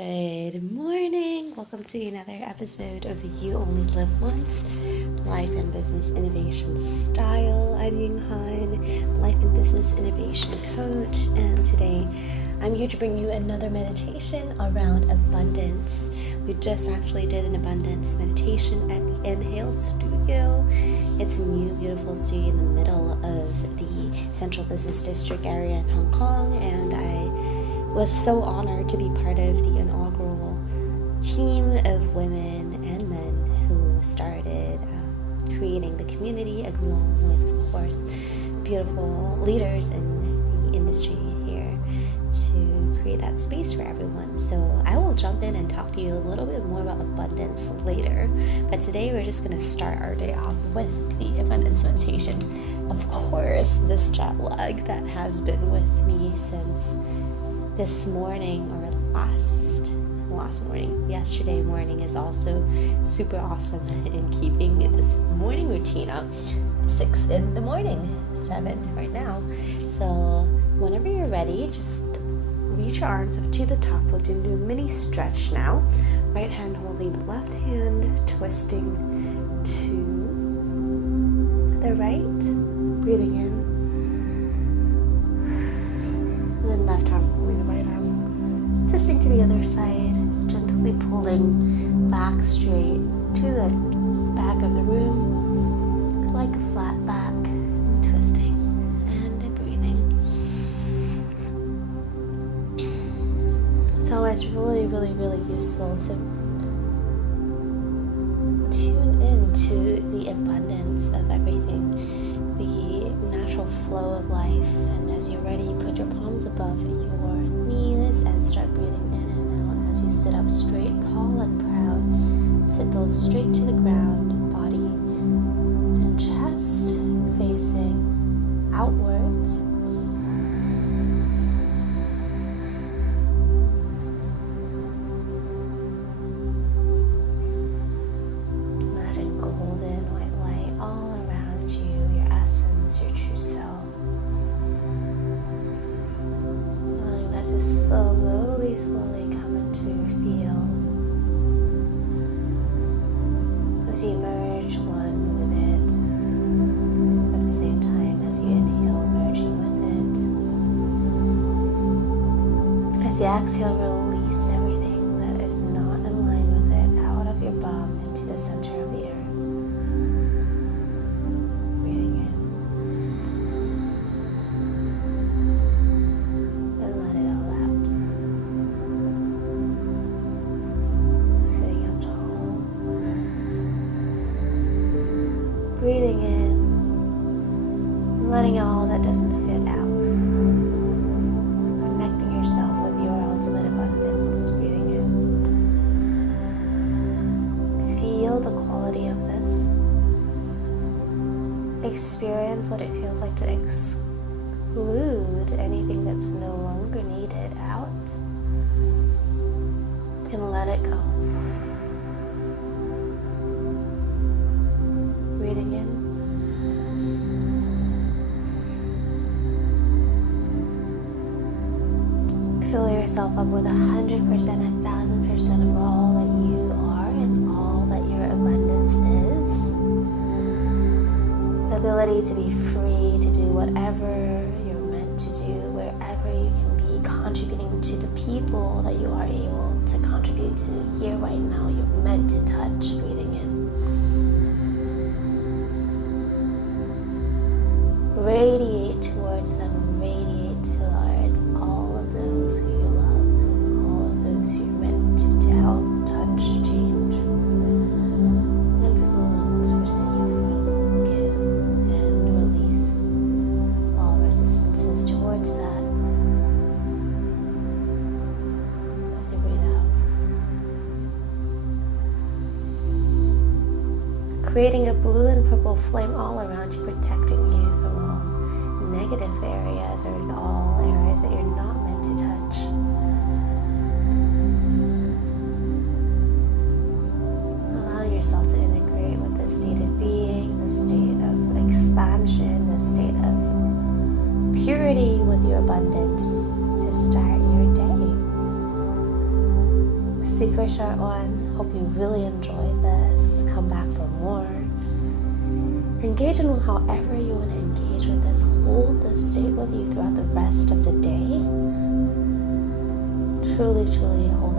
Good morning. Welcome to another episode of the You Only Live Once Life and Business Innovation Style. I'm Ying Han, Life and Business Innovation Coach, and today I'm here to bring you another meditation around abundance. We just actually did an abundance meditation at the Enhale studio. It's a new, beautiful studio in the middle of the Central Business District area in Hong Kong, and I was so honored to be part of the inaugural team of women and men who started creating the community, along with, of course, beautiful leaders in the industry here to create that space for everyone. So I will jump in and talk to you a little bit more about abundance later, but today we're just going to start our day off with the abundance meditation. Of course, this jet lag that has been with me since this morning, or last morning, yesterday morning, is also super awesome in keeping this morning routine up. 6 in the morning, 7 right now. So whenever you're ready, just reach your arms up to the top. We'll do a mini stretch now. Right hand holding the left hand, twisting to the right, breathing in. And left arm holding the right arm, twisting to the other side, gently pulling back straight to the back of the room, like a flat back, and twisting and breathing. It's always really, really, really useful to tune into the abundance of everything, the natural flow of life. And as you're ready, put your palms above your knees and start breathing in and out as you sit up straight, tall and proud. Sit both straight to the ground, body and chest facing outwards. Imagine golden white light all around you, your essence, your true self. Just slowly come into your field as you merge one with it, at the same time as you inhale, merging with it. As you exhale, release everything that is not in line with it out of your bum into the center of the earth. Breathing in, letting all that doesn't fit out. Connecting yourself with your ultimate abundance. Breathing in. Feel the quality of this. Experience what it feels like to exclude anything that's no longer needed out. And let it go. Breathing in. Fill yourself up with 100%, 1,000% of all that you are and all that your abundance is. The ability to be free to do whatever you're meant to do, wherever you can be, contributing to the people that you are able to contribute to here right now. You're meant to touch. Breathing in. Radiate towards them, radiate towards all of those who you love and all of those who you're meant to help, touch, change, influence, receive, give, and release all resistances towards that as you breathe out. Creating a blue and purple flame all around you, protecting you from all negative areas or all areas that you're not meant to touch. Allowing yourself to integrate with the state of being, the state of expansion, the state of purity with your abundance to start your day. super short one. Hope you really enjoyed this. Come back for more. Engage in however you want to engage with this. Hold this state with you throughout the rest of the day. Truly, truly hold